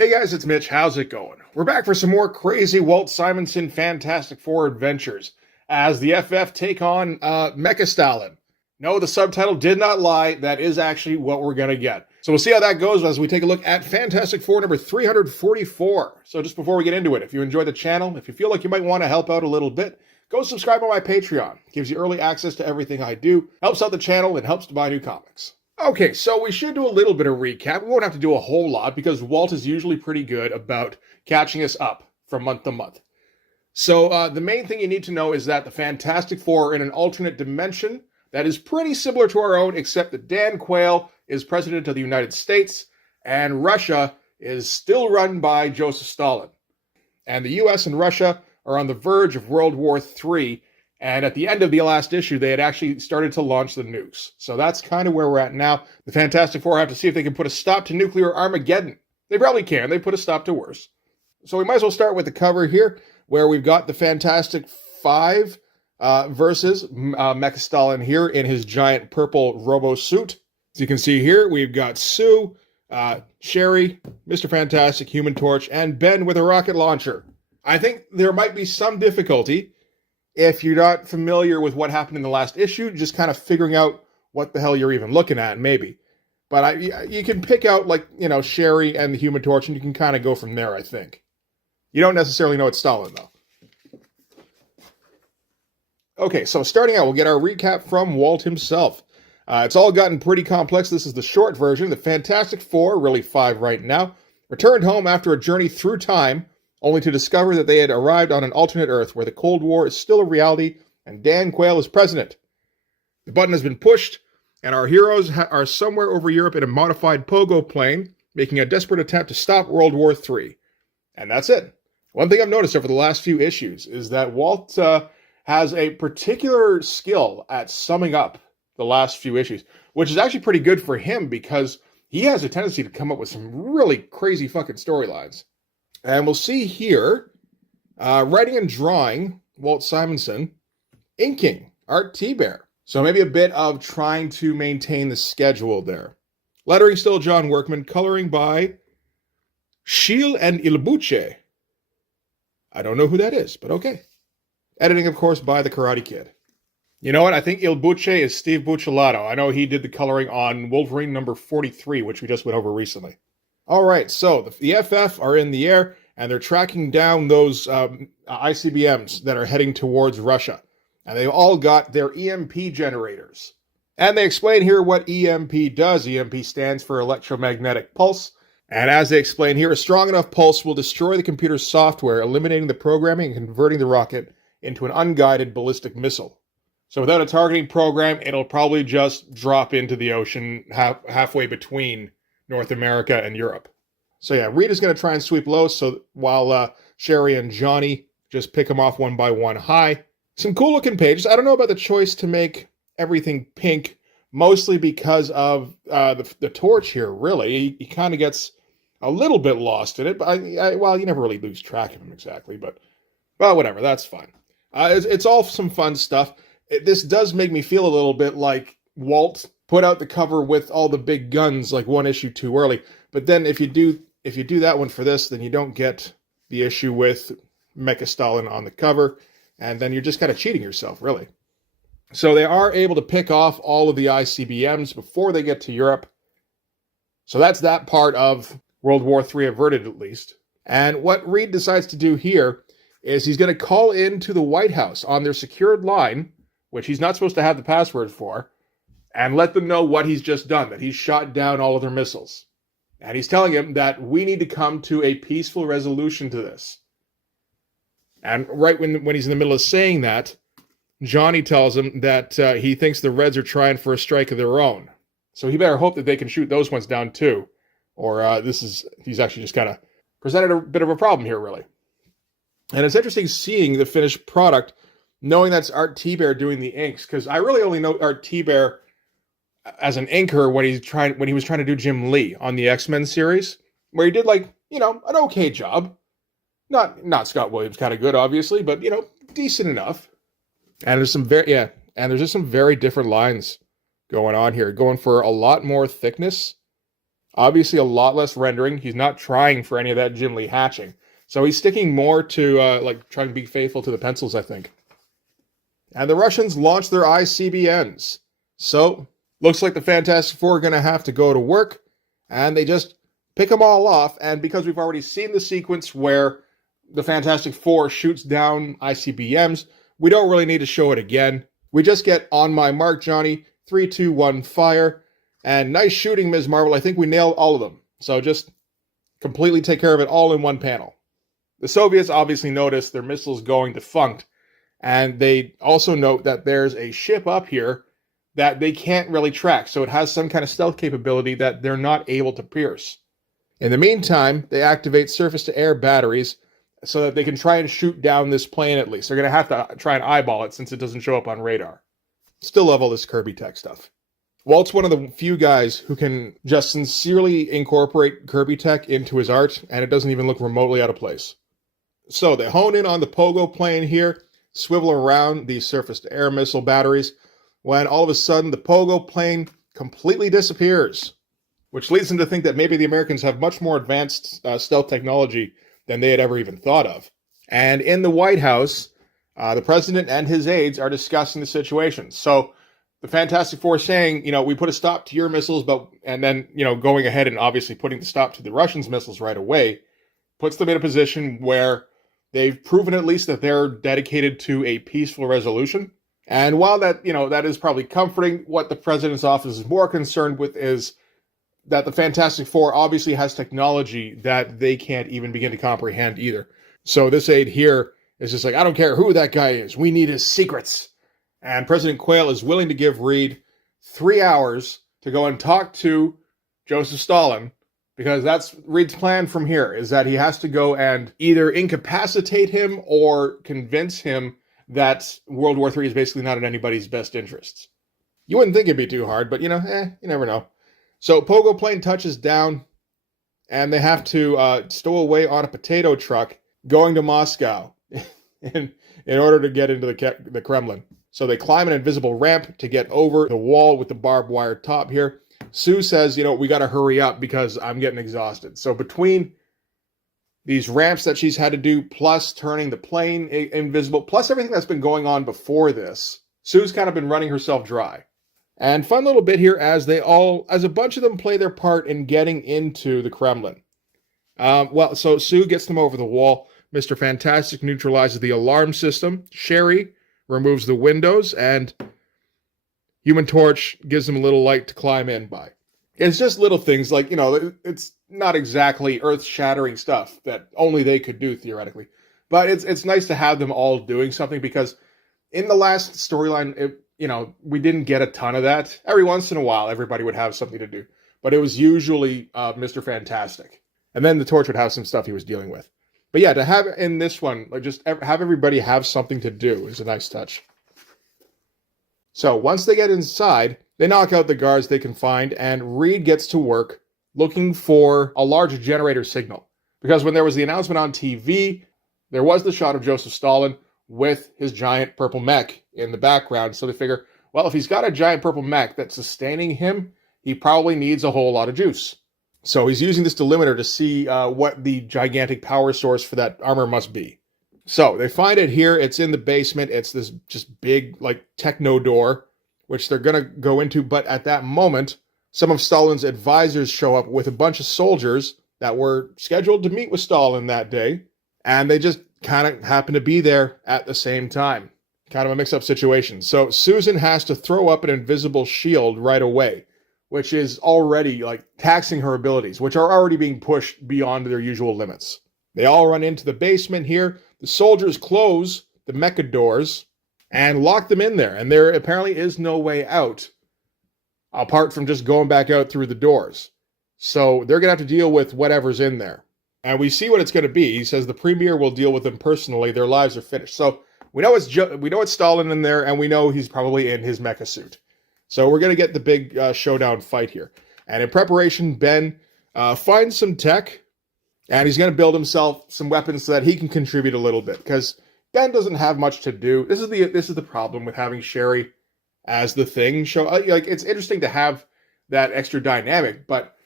Hey guys, it's Mitch. How's it going? We're back for some more crazy Walt Simonson Fantastic Four adventures as the FF take on Mecha-Stalin. No, the subtitle did not lie. That is actually what we're going to get. So we'll see how that goes as we take a look at Fantastic Four number 344. So just before we get into it, if you enjoy the channel, if you feel like you might want to help out a little bit, go subscribe on my Patreon. It gives you early access to everything I do, helps out the channel, and helps to buy new comics. Okay, so we should do a little bit of recap. We won't have to do a whole lot because Walt is usually pretty good about catching us up from month to month. So the main thing you need to know is that the Fantastic Four are in an alternate dimension that is pretty similar to our own, except that Dan Quayle is president of the United States and Russia is still run by Joseph Stalin. And the US and Russia are on the verge of World War III. And at the end of the last issue, they had actually started to launch the nukes. So that's kind of where we're at now. The Fantastic Four have to see if they can put a stop to nuclear Armageddon. They probably can. They put a stop to worse. So we might as well start with the cover here, where we've got the Fantastic Five versus Mecha-Stalin here in his giant purple robo suit. As you can see here, we've got Sue, Sherry, Mr. Fantastic, Human Torch, and Ben with a rocket launcher. I think there might be some difficulty if you're not familiar with what happened in the last issue, just kind of figuring out what the hell you're even looking at, maybe. But you can pick out, like, you know, Sherry and the Human Torch, and you can kind of go from there, I think. You don't necessarily know it's Stalin, though. Okay, so starting out, we'll get our recap from Walt himself. It's all gotten pretty complex. This is the short version. The Fantastic Four, really five right now, returned home after a journey through time, only to discover that they had arrived on an alternate Earth where the Cold War is still a reality and Dan Quayle is president. The button has been pushed, and our heroes are somewhere over Europe in a modified pogo plane, making a desperate attempt to stop World War III. And that's it. One thing I've noticed over the last few issues is that Walt has a particular skill at summing up the last few issues, which is actually pretty good for him because he has a tendency to come up with some really crazy fucking storylines. And we'll see here, writing and drawing, Walt Simonson, inking, Art T-Bear. So maybe a bit of trying to maintain the schedule there. Lettering still John Workman, coloring by Schiele and Ilbuche. I don't know who that is, but okay. Editing, of course, by the Karate Kid. You know what? I think Ilbuche is Steve Buccellato. I know he did the coloring on Wolverine number 43, which we just went over recently. All right, so the FF are in the air, and they're tracking down those ICBMs that are heading towards Russia. And they've all got their EMP generators. And they explain here what EMP does. EMP stands for electromagnetic pulse. And as they explain here, a strong enough pulse will destroy the computer's software, eliminating the programming and converting the rocket into an unguided ballistic missile. So without a targeting program, it'll probably just drop into the ocean halfway between North America and Europe. So yeah, Rita's going to try and sweep low, so while Sherry and Johnny just pick them off one by one high. Some cool looking pages. I don't know about the choice to make everything pink, mostly because of the torch here, really. He kind of gets a little bit lost in it, but well, you never really lose track of him exactly, but well, whatever, that's fine. It's all some fun stuff. This does make me feel a little bit like Walt put out the cover with all the big guns like one issue too early. But then if you do that one for this, then you don't get the issue with Mecha-Stalin on the cover, and then you're just kind of cheating yourself, really. So they are able to pick off all of the ICBMs before they get to Europe. So that's that part of World War III averted, at least. And what Reed decides to do here is he's going to call into the White House on their secured line, which he's not supposed to have the password for, and let them know what he's just done, that he's shot down all of their missiles. And he's telling him that we need to come to a peaceful resolution to this. And right when he's in the middle of saying that, Johnny tells him that he thinks the Reds are trying for a strike of their own. So he better hope that they can shoot those ones down too. Or he's actually just kind of presented a bit of a problem here, really. And it's interesting seeing the finished product, knowing that's Art T-Bear doing the inks, because I really only know Art T-Bear as an inker when he was trying to do Jim Lee on the X-Men series, where he did, like, you know, an okay job. Not Scott Williams kind of good, obviously, but, you know, decent enough. And there's just some very different lines going on here, going for a lot more thickness Obviously, a lot less rendering. He's not trying for any of that Jim Lee hatching. So he's sticking more to, like, trying to be faithful to the pencils, I think. And the Russians launched their ICBMs. So, looks like the Fantastic Four are going to have to go to work, and they just pick them all off. And because we've already seen the sequence where the Fantastic Four shoots down ICBMs, we don't really need to show it again. We just get on my mark, Johnny, 3, 2, 1, fire. And nice shooting, Ms. Marvel. I think we nailed all of them. So just completely take care of it all in one panel. The Soviets obviously notice their missiles going defunct, and they also note that there's a ship up here that they can't really track, so it has some kind of stealth capability that they're not able to pierce. In the meantime, they activate surface-to-air batteries so that they can try and shoot down this plane at least. They're going to have to try and eyeball it since it doesn't show up on radar. Still love all this Kirby tech stuff. Walt's one of the few guys who can just sincerely incorporate Kirby tech into his art, and it doesn't even look remotely out of place. So they hone in on the Pogo plane here, swivel around these surface-to-air missile batteries, when all of a sudden the Pogo plane completely disappears, which leads them to think that maybe the Americans have much more advanced stealth technology than they had ever even thought of. And in the White House, the president and his aides are discussing the situation. So the Fantastic Four saying, we put a stop to your missiles, and then, going ahead and obviously putting the stop to the Russians' missiles right away, puts them in a position where they've proven at least that they're dedicated to a peaceful resolution. And while that, that is probably comforting, what the president's office is more concerned with is that the Fantastic Four obviously has technology that they can't even begin to comprehend either. So this aide here is just like, I don't care who that guy is. We need his secrets. And President Quayle is willing to give Reed 3 hours to go and talk to Joseph Stalin, because that's Reed's plan from here, is that he has to go and either incapacitate him or convince him that World War III is basically not in anybody's best interests. You wouldn't think it'd be too hard, but you never know. So Pogo plane touches down, and they have to stow away on a potato truck going to Moscow in order to get into the Kremlin. So they climb an invisible ramp to get over the wall with the barbed wire top here. Sue says, we got to hurry up because I'm getting exhausted. So between these ramps that she's had to do, plus turning the plane invisible, plus everything that's been going on before this, Sue's kind of been running herself dry. And fun little bit here as a bunch of them play their part in getting into the Kremlin. So Sue gets them over the wall. Mr. Fantastic neutralizes the alarm system. Sherry removes the windows, and Human Torch gives them a little light to climb in by. It's just little things like, it's not exactly earth-shattering stuff that only they could do, theoretically. But it's nice to have them all doing something, because in the last storyline, we didn't get a ton of that. Every once in a while, everybody would have something to do. But it was usually Mr. Fantastic. And then the Torch would have some stuff he was dealing with. But yeah, to have in this one, just have everybody have something to do is a nice touch. So once they get inside, they knock out the guards they can find, and Reed gets to work looking for a large generator signal. Because when there was the announcement on TV, there was the shot of Joseph Stalin with his giant purple mech in the background. So they figure, well, if he's got a giant purple mech that's sustaining him, he probably needs a whole lot of juice. So he's using this delimiter to see what the gigantic power source for that armor must be. So they find it here. It's in the basement. It's this just big, techno door, which they're going to go into. But at that moment, some of Stalin's advisors show up with a bunch of soldiers that were scheduled to meet with Stalin that day. And they just kind of happen to be there at the same time. Kind of a mix-up situation. So Susan has to throw up an invisible shield right away, which is already taxing her abilities, which are already being pushed beyond their usual limits. They all run into the basement here. The soldiers close the mecha doors and lock them in there. And there apparently is no way out apart from just going back out through the doors. So they're going to have to deal with whatever's in there. And we see what it's going to be. He says the Premier will deal with them personally. Their lives are finished. So we know it's Stalin in there, and we know he's probably in his mecha suit. So we're going to get the big showdown fight here. And in preparation, Ben finds some tech, and he's going to build himself some weapons so that he can contribute a little bit. Because Ben doesn't have much to do. This is the problem with having Sherry as the Thing show. It's interesting to have that extra dynamic, but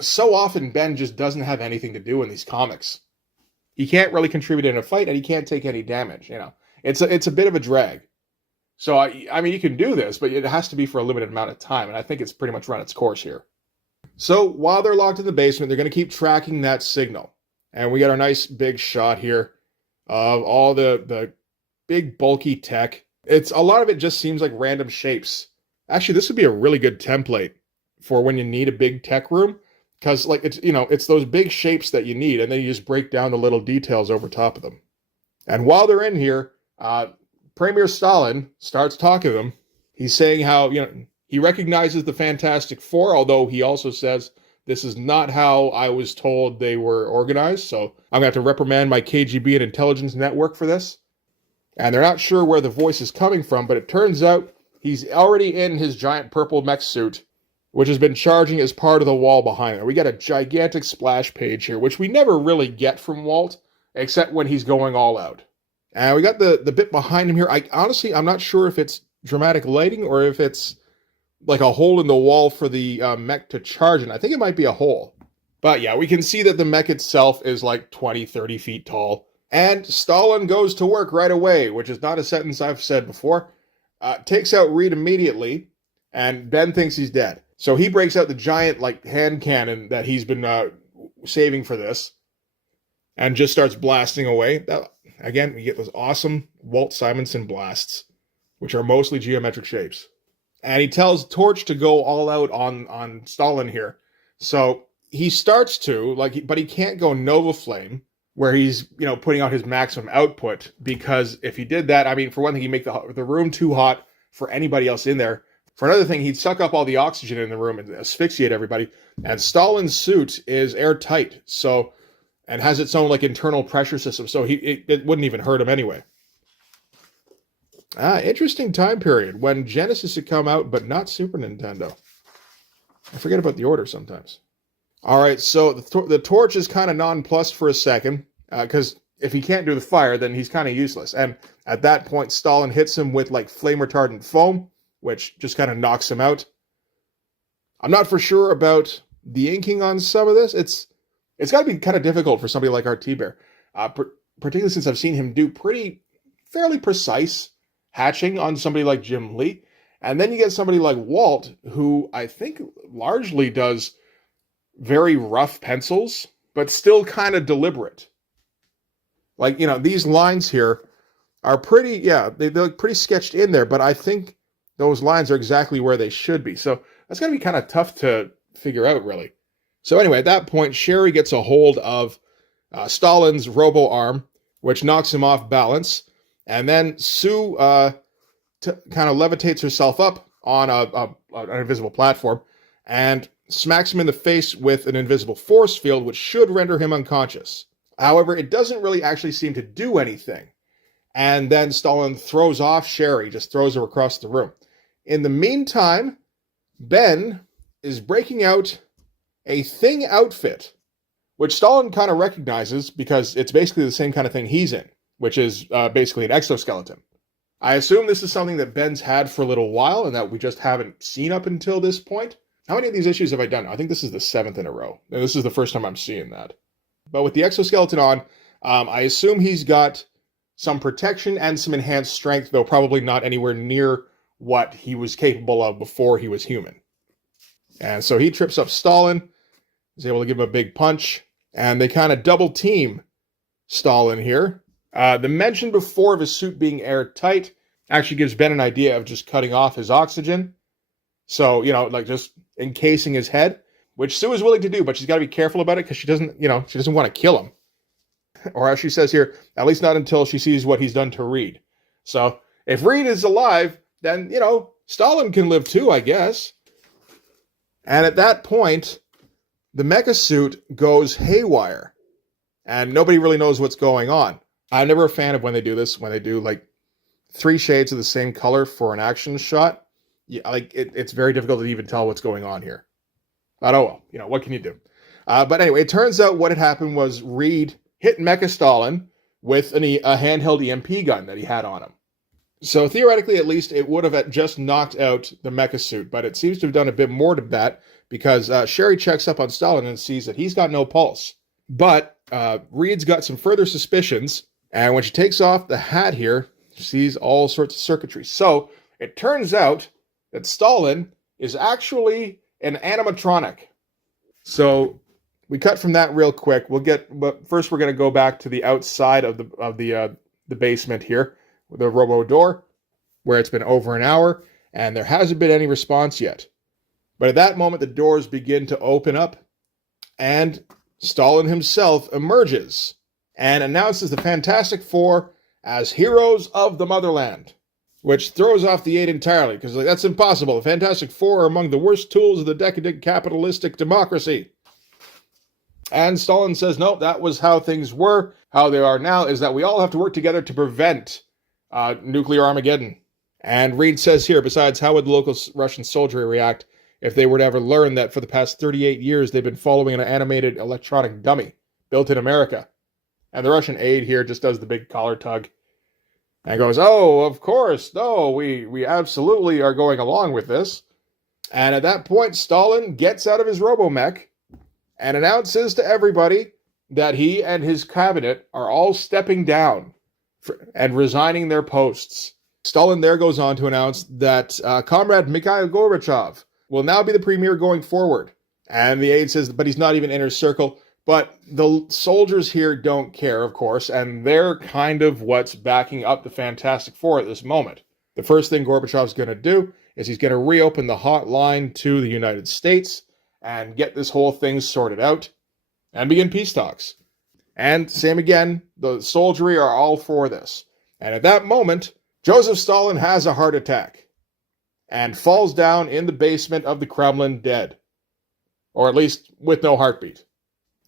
so often Ben just doesn't have anything to do in these comics. He can't really contribute in a fight, and he can't take any damage. It's a bit of a drag. So I mean, you can do this, but it has to be for a limited amount of time, and I think it's pretty much run its course here. So while they're locked in the basement, they're going to keep tracking that signal, and we got a nice big shot here of all the big bulky tech. It's a lot of it just seems like random shapes. Actually, this would be a really good template for when you need a big tech room, because like it's those big shapes that you need, and then you just break down the little details over top of them. And while they're in here, Premier Stalin starts talking to them. He's saying how he recognizes the Fantastic Four, although he also says this is not how I was told they were organized. So I'm gonna have to reprimand my KGB and intelligence network for this. And they're not sure where the voice is coming from, but it turns out he's already in his giant purple mech suit, which has been charging as part of the wall behind him. We got a gigantic splash page here, which we never really get from Walt, except when he's going all out. And we got the bit behind him here. I'm not sure if it's dramatic lighting or if it's like a hole in the wall for the mech to charge in. I think it might be a hole. But yeah, we can see that the mech itself is like 20, 30 feet tall. And Stalin goes to work right away, which is not a sentence I've said before. Takes out Reed immediately, and Ben thinks he's dead. So he breaks out the giant hand cannon that he's been saving for this, and just starts blasting away. Again, we get those awesome Walt Simonson blasts, which are mostly geometric shapes. And he tells Torch to go all out on Stalin here. So he starts to, but he can't go Nova Flame, where he's, putting out his maximum output, because if he did that, I mean, for one thing, he'd make the room too hot for anybody else in there. For another thing, he'd suck up all the oxygen in the room and asphyxiate everybody. And Stalin's suit is airtight, and has its own internal pressure system, so it wouldn't even hurt him anyway. Interesting time period when Genesis had come out, but not Super Nintendo. I forget about the order sometimes. All right, so the Torch is kind of nonplussed for a second, because if he can't do the fire, then he's kind of useless. And at that point, Stalin hits him with flame retardant foam, which just kind of knocks him out. I'm not for sure about the inking on some of this. It's got to be kind of difficult for somebody like RT Bear, particularly since I've seen him do fairly precise hatching on somebody like Jim Lee. And then you get somebody like Walt, who I think largely does very rough pencils, but still kind of deliberate. These lines here are pretty, they look pretty sketched in there, but I think those lines are exactly where they should be. So that's going to be kind of tough to figure out, really. So anyway, at that point, Sherry gets a hold of Stalin's robo-arm, which knocks him off balance. And then Sue kind of levitates herself up on an invisible platform and smacks him in the face with an invisible force field, which should render him unconscious. However, it doesn't really actually seem to do anything. And then Stalin throws off Sherry, just throws her across the room. In the meantime, Ben is breaking out a Thing outfit, which Stalin kind of recognizes because it's basically the same kind of thing he's in, which is basically an exoskeleton. I assume this is something that Ben's had for a little while and that we just haven't seen up until this point. How many of these issues have I done? I think this is the 7th in a row. And this is the first time I'm seeing that. But with the exoskeleton on, I assume he's got some protection and some enhanced strength, though probably not anywhere near what he was capable of before he was human. And so he trips up Stalin, is able to give him a big punch, and they kind of double team Stalin here. The mention before of his suit being airtight actually gives Ben an idea of just cutting off his oxygen. So, just encasing his head, which Sue is willing to do, but she's got to be careful about it because she doesn't want to kill him. Or as she says here, at least not until she sees what he's done to Reed. So if Reed is alive, then, Stalin can live too, I guess. And at that point, the mecha suit goes haywire. And nobody really knows what's going on. I'm never a fan of when they do this, when they do 3 shades of the same color for an action shot. Yeah, it's very difficult to even tell what's going on here. But oh well, what can you do? But anyway, it turns out what had happened was Reed hit Mecha Stalin with a handheld EMP gun that he had on him. So theoretically, at least, it would have just knocked out the mecha suit, but it seems to have done a bit more to that because Sherry checks up on Stalin and sees that he's got no pulse. But Reed's got some further suspicions, and when she takes off the hat here, she sees all sorts of circuitry. So it turns out that Stalin is actually an animatronic. So we cut from that real quick. But first we're going to go back to the outside of the basement here, the robo door, where it's been over an hour, and there hasn't been any response yet. But at that moment, the doors begin to open up, and Stalin himself emerges and announces the Fantastic Four as heroes of the motherland, which throws off the 8 entirely, because that's impossible. The Fantastic Four are among the worst tools of the decadent capitalistic democracy. And Stalin says, no, that was how things were. How they are now is that we all have to work together to prevent nuclear Armageddon. And Reed says here, besides, how would the local Russian soldiery react if they were to ever learn that for the past 38 years they've been following an animated electronic dummy built in America? And the Russian aide here just does the big collar tug and goes, oh, of course, no, we absolutely are going along with this. And at that point, Stalin gets out of his robo-mech and announces to everybody that he and his cabinet are all stepping down and resigning their posts. Stalin there goes on to announce that Comrade Mikhail Gorbachev will now be the premier going forward. And the aide says, but he's not even in her circle. But the soldiers here don't care, of course, and they're kind of what's backing up the Fantastic Four at this moment. The first thing Gorbachev's going to do is he's going to reopen the hotline to the United States and get this whole thing sorted out and begin peace talks. And same again, the soldiery are all for this. And at that moment, Joseph Stalin has a heart attack and falls down in the basement of the Kremlin dead. Or at least with no heartbeat.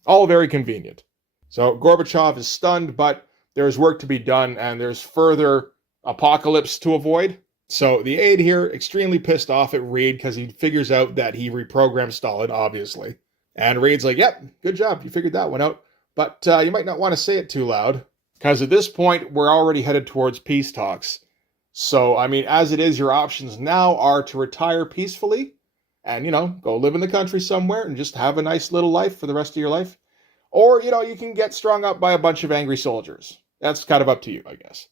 All very convenient. So Gorbachev is stunned, but there's work to be done and there's further apocalypse to avoid. So the aide here, extremely pissed off at Reed because he figures out that he reprogrammed Stalin, obviously. And Reed's like, yep, good job, you figured that one out. But you might not want to say it too loud, because at this point, we're already headed towards peace talks. So, I mean, as it is, your options now are to retire peacefully and, go live in the country somewhere and just have a nice little life for the rest of your life. Or, you can get strung up by a bunch of angry soldiers. That's kind of up to you, I guess.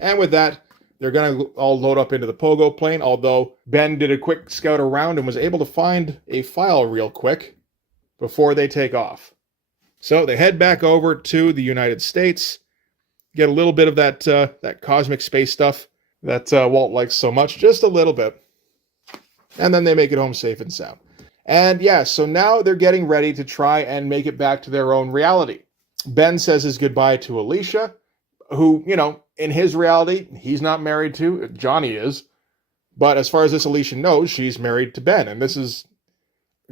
And with that, they're going to all load up into the pogo plane, although Ben did a quick scout around and was able to find a file real quick before they take off. So they head back over to the United States, get a little bit of that cosmic space stuff that Walt likes so much, just a little bit. And then they make it home safe and sound. And yeah, so now they're getting ready to try and make it back to their own reality. Ben says his goodbye to Alicia, who, in his reality, he's not married to. Johnny is. But as far as this Alicia knows, she's married to Ben. And this is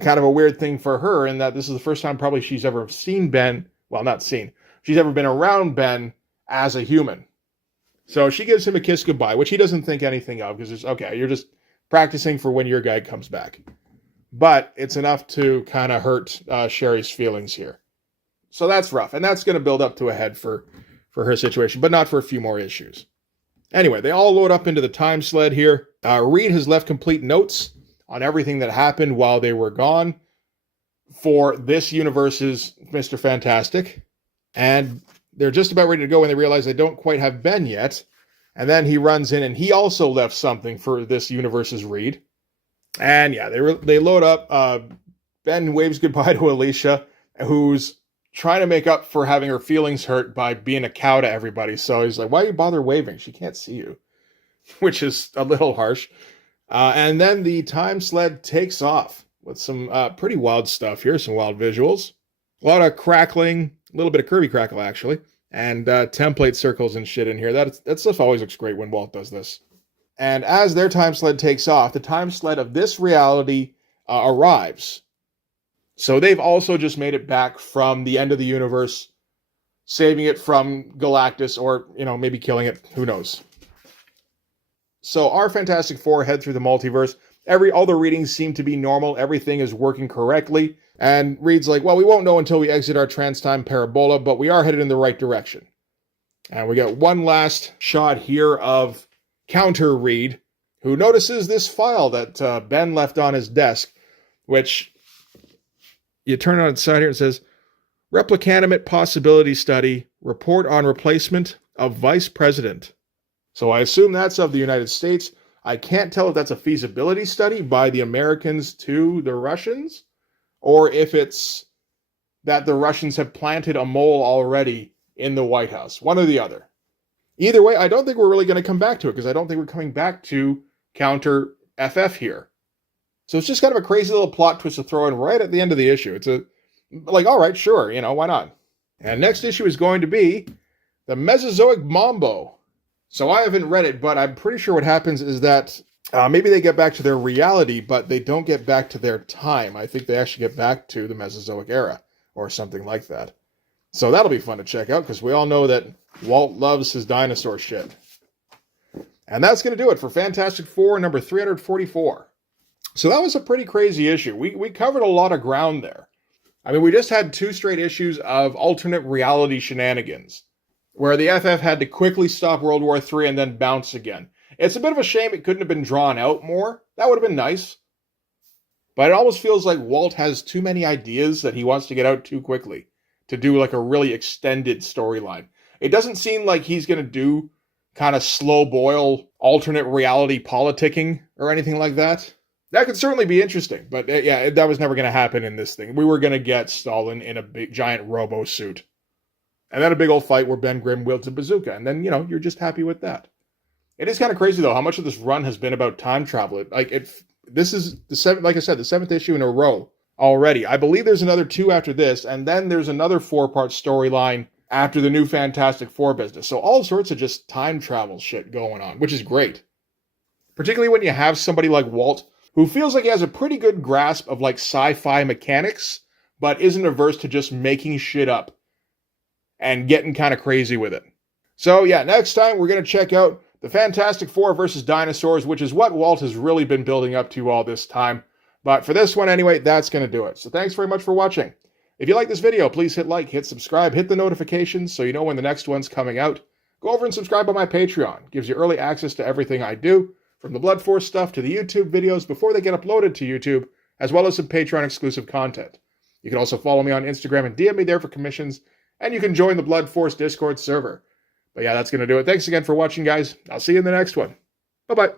kind of a weird thing for her in that this is the first time probably she's ever seen Ben. Well, not seen. She's ever been around Ben as a human. So she gives him a kiss goodbye, which he doesn't think anything of because it's, okay, you're just practicing for when your guy comes back. But it's enough to kind of hurt Sherry's feelings here. So that's rough. And that's going to build up to a head for her situation, but not for a few more issues. Anyway, they all load up into the time sled here. Reed has left complete notes on everything that happened while they were gone for this universe's Mr. Fantastic. And they're just about ready to go when they realize they don't quite have Ben yet. And then he runs in and he also left something for this universe's Reed. And yeah, they load up. Ben waves goodbye to Alicia, who's trying to make up for having her feelings hurt by being a cow to everybody. So he's like, why you bother waving? She can't see you, which is a little harsh. And then the time sled takes off with some pretty wild stuff here, some wild visuals. A lot of crackling, a little bit of Kirby crackle, actually, and template circles and shit in here. That stuff always looks great when Walt does this. And as their time sled takes off, the time sled of this reality arrives. So they've also just made it back from the end of the universe, saving it from Galactus or, maybe killing it. Who knows? So our Fantastic Four head through the multiverse. All the readings seem to be normal. Everything is working correctly. And Reed's like, well, we won't know until we exit our trans-time parabola, but we are headed in the right direction. And we got one last shot here of counter read, who notices this file that Ben left on his desk, which you turn on its side here and says, Replicanimate Possibility Study, Report on Replacement of Vice President. So I assume that's of the United States. I can't tell if that's a feasibility study by the Americans to the Russians, or if it's that the Russians have planted a mole already in the White House. One or the other. Either way, I don't think we're really going to come back to it, because I don't think we're coming back to counter FF here. So it's just kind of a crazy little plot twist to throw in right at the end of the issue. It's like, all right, sure, why not? And next issue is going to be the Mesozoic Mambo. So I haven't read it, but I'm pretty sure what happens is that maybe they get back to their reality, but they don't get back to their time. I think they actually get back to the Mesozoic era, or something like that. So that'll be fun to check out, because we all know that Walt loves his dinosaur shit. And that's going to do it for Fantastic Four number 344. So that was a pretty crazy issue. We covered a lot of ground there. I mean, we just had 2 straight issues of alternate reality shenanigans, where the FF had to quickly stop World War III and then bounce again. It's a bit of a shame it couldn't have been drawn out more. That would have been nice. But it almost feels like Walt has too many ideas that he wants to get out too quickly to do like a really extended storyline. It doesn't seem like he's going to do kind of slow boil alternate reality politicking or anything like that. That could certainly be interesting, but yeah, that was never going to happen in this thing. We were going to get Stalin in a big giant robo suit. And then a big old fight where Ben Grimm wields a bazooka. And then, you're just happy with that. It is kind of crazy, though, how much of this run has been about time travel. This is, the 7th issue in a row already. I believe there's another 2 after this, and then there's another 4-part storyline after the new Fantastic Four business. So all sorts of just time travel shit going on, which is great. Particularly when you have somebody like Walt, who feels like he has a pretty good grasp of like sci-fi mechanics, but isn't averse to just making shit up and getting kind of crazy with it. So yeah, next time we're going to check out the Fantastic Four versus Dinosaurs, which is what Walt has really been building up to all this time. But for this one anyway, that's going to do it. So thanks very much for watching. If you like this video, please hit like, hit subscribe, hit the notifications so you know when the next one's coming out. Go over and subscribe on my Patreon. It gives you early access to everything I do, from the Blood Force stuff to the YouTube videos before they get uploaded to YouTube, as well as some Patreon exclusive content. You can also follow me on Instagram and DM me there for commissions, and you can join the Blood Force Discord server. But yeah, that's going to do it. Thanks again for watching, guys. I'll see you in the next one. Bye-bye.